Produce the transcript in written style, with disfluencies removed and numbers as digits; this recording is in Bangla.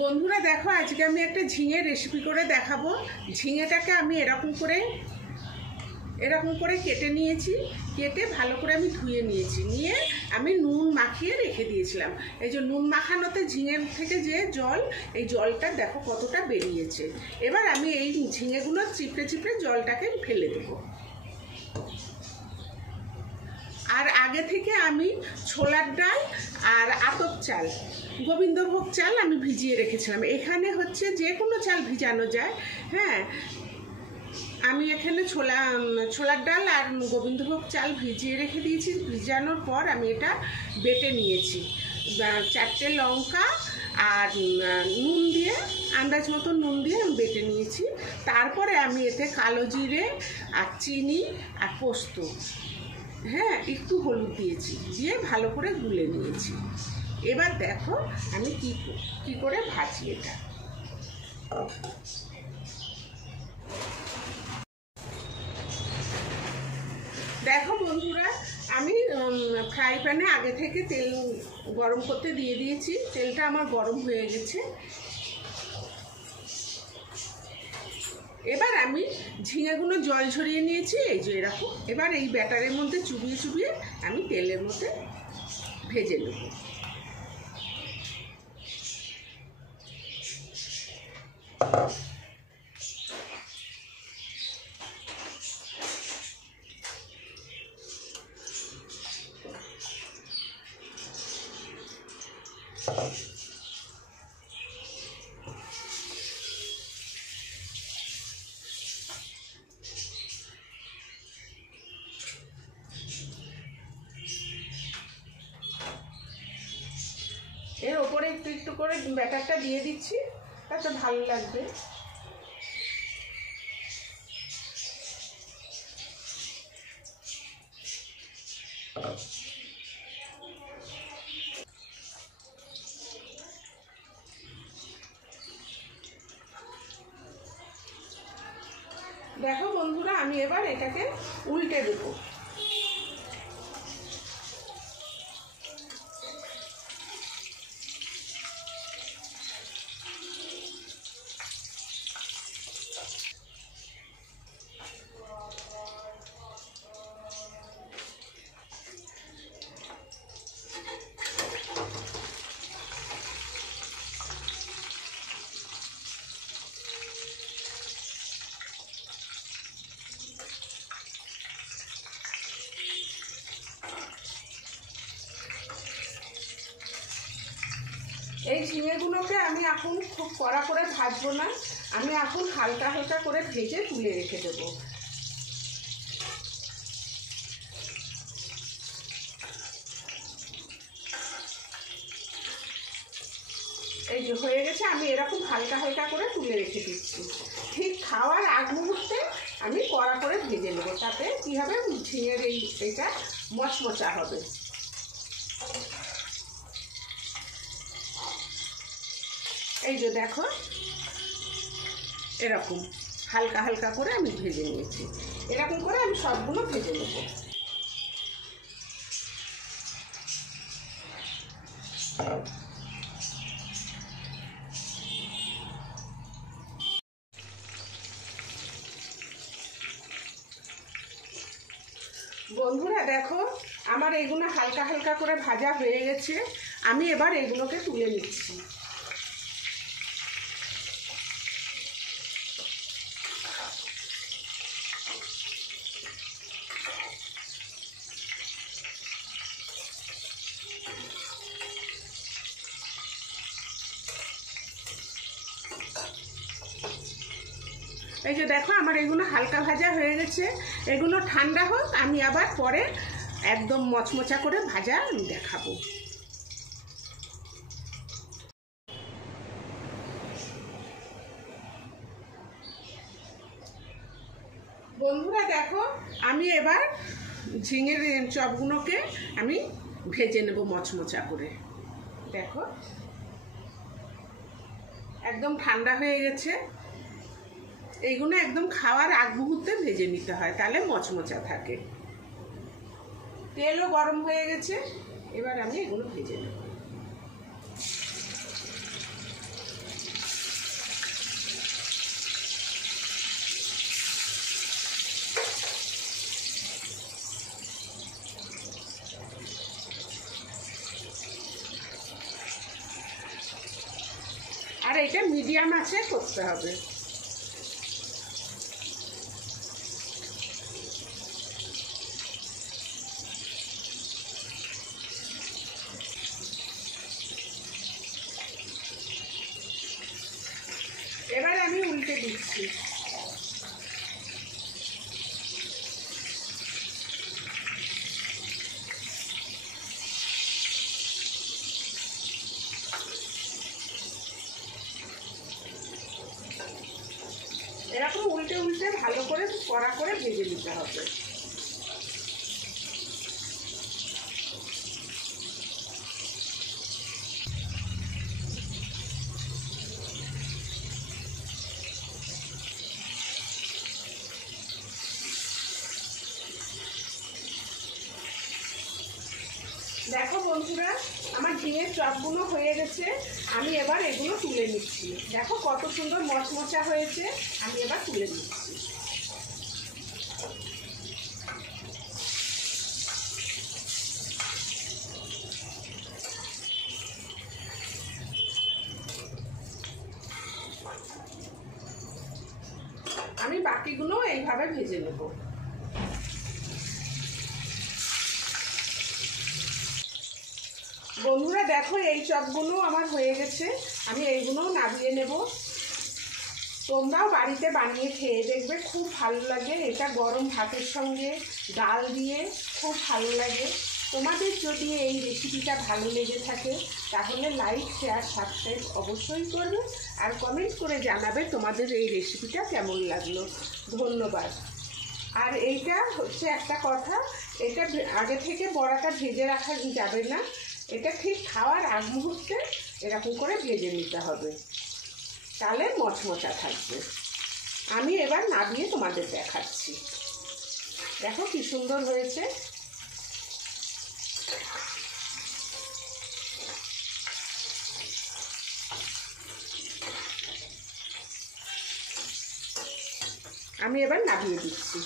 বন্ধুরা দেখো, আজকে আমি একটা ঝিঙে রেসিপি করে দেখাবো। ঝিঙেটাকে আমি এরকম করে কেটে নিয়েছি। কেটে ভালো করে আমি ধুয়ে নিয়েছি, নিয়ে আমি নুন মাখিয়ে রেখে দিয়েছিলাম। এই যে নুন মাখানোতে ঝিঙের থেকে যে জল, এই জলটা দেখো কতটা বেরিয়েছে। এবার আমি এই ঝিঙেগুলো চিপড়ে চিপড়ে জলটাকে ফেলে দেবো। আর আগে থেকে আমি ছোলার ডাল আর আতপ চাল, গোবিন্দভোগ চাল আমি ভিজিয়ে রেখেছিলাম। এখানে হচ্ছে যে কোনো চাল ভিজানো যায়। হ্যাঁ, আমি এখানে ছোলার ডাল আর গোবিন্দভোগ চাল ভিজিয়ে রেখে দিয়েছি। ভিজানোর পর আমি এটা বেটে নিয়েছি। 4টে লঙ্কা আর নুন দিয়ে, আন্দাজ মতো নুন দিয়ে আমি বেটে নিয়েছি। তারপরে আমি এতে কালো জিরে আর চিনি আর পোস্ত, হ্যাঁ, একটু হলুদ দিয়েছি, দিয়ে ভালো করে গুলে নিয়েছি। এবার দেখো আমি কি করে ভাজি এটা। দেখো বন্ধুরা, আমি ফ্রাই প্যানে আগে থেকে তেল গরম করতে দিয়ে দিয়েছি। তেলটা আমার গরম হয়ে গেছে। এবার আমি ঝিঙেগুলো জল ঝরিয়ে নিয়েছি, এই যে এরকম। এবার এই ব্যাটারের মধ্যে চুবিয়ে চুবিয়ে আমি তেলের মধ্যে ভেজে নেব। এর ওপরে একটু একটু করে ব্যাটারটা দিয়ে দিচ্ছি, তাতে ভালো লাগবে। দেখো বন্ধুরা, আমি এবার এটাকে উল্টে দেবো। এই ঝিঙেগুলোকে আমি এখন খুব কড়া করে ভাজবো না, আমি এখন হালকা হালকা করে ভেজে তুলে রেখে দেবো। এই যে হয়ে গেছে, আমি এরকম হালকা হালকা করে তুলে রেখে দিচ্ছি। ঠিক খাওয়ার আগ মুহূর্তে আমি কড়া করে ভেজে নেবো, তাতে কী হবে, ঝিঙের এইটা মচমচা হবে। এই যে দেখো, এরকম হালকা হালকা করে আমি ভেজে নিয়েছি। এরকম করে আমি সবগুলো ভেজে নেব। বন্ধুরা দেখো, আমার এগুলো হালকা হালকা করে ভাজা হয়ে গেছে। আমি এবার এগুলোকে তুলে নিচ্ছি। এই যে দেখো, আমার এগুলো হালকা ভাজা হয়ে গেছে। এগুলো ঠান্ডা হোক, আমি আবার পরে একদম মচমচা করে ভাজা আমি দেখাবো। বন্ধুরা দেখো, আমি এবার ঝিঙের চপগুলোকে আমি ভেজে নেব মচমচা করে। দেখো একদম ঠান্ডা হয়ে গেছে। এইগুলো একদম খাওয়ার আগ মুহূর্তে ভেজে নিতে হয়, তাহলে মচমচা থাকে। তেলও গরম হয়ে গেছে, এবার আমি এগুলো ভেজে নেব। এটা মিডিয়াম আঁচে করতে হবে। এবার আমি উল্টে দিচ্ছি। এরকম উল্টে উল্টে ভালো করে কড়া করে ভেজে নিতে হবে। দেখো বন্ধুরা, আমার ঝিঙের চপগুলো হয়ে গেছে। আমি এবার এগুলো তুলে নিচ্ছি। দেখো কত সুন্দর মচমচা হয়েছে। আমি এবার তুলে নিচ্ছি। আমি বাকিগুলো এইভাবে ভেজে নেব। বন্ধুরা দেখো, এই চপগুলো আমার হয়ে গেছে। আমি এইগুলোও নামিয়ে নেব। তোমরাও বাড়িতে বানিয়ে খেয়ে দেখবে, খুব ভালো লাগে। এটা গরম ভাতের সঙ্গে ডাল দিয়ে খুব ভালো লাগে। তোমাদের যদি এই রেসিপিটা ভালো লেগে থাকে তাহলে লাইক, শেয়ার, সাবস্ক্রাইব অবশ্যই করবে। আর কমেন্ট করে জানাবে তোমাদের এই রেসিপিটা কেমন লাগলো। ধন্যবাদ। আর এইটা হচ্ছে একটা কথা, এটা আগে থেকে বড়াটা ভেজে রাখা যাবে না। এটা ঠিক খাওয়ার আগ মুহূর্তে এরকম করে ভেজে নিতে হবে, তাহলে মচমচা থাকবে। আমি এবার নামিয়ে তোমাদের দেখাচ্ছি। দেখো কি সুন্দর হয়েছে। আমি এবার নামিয়ে দিচ্ছি।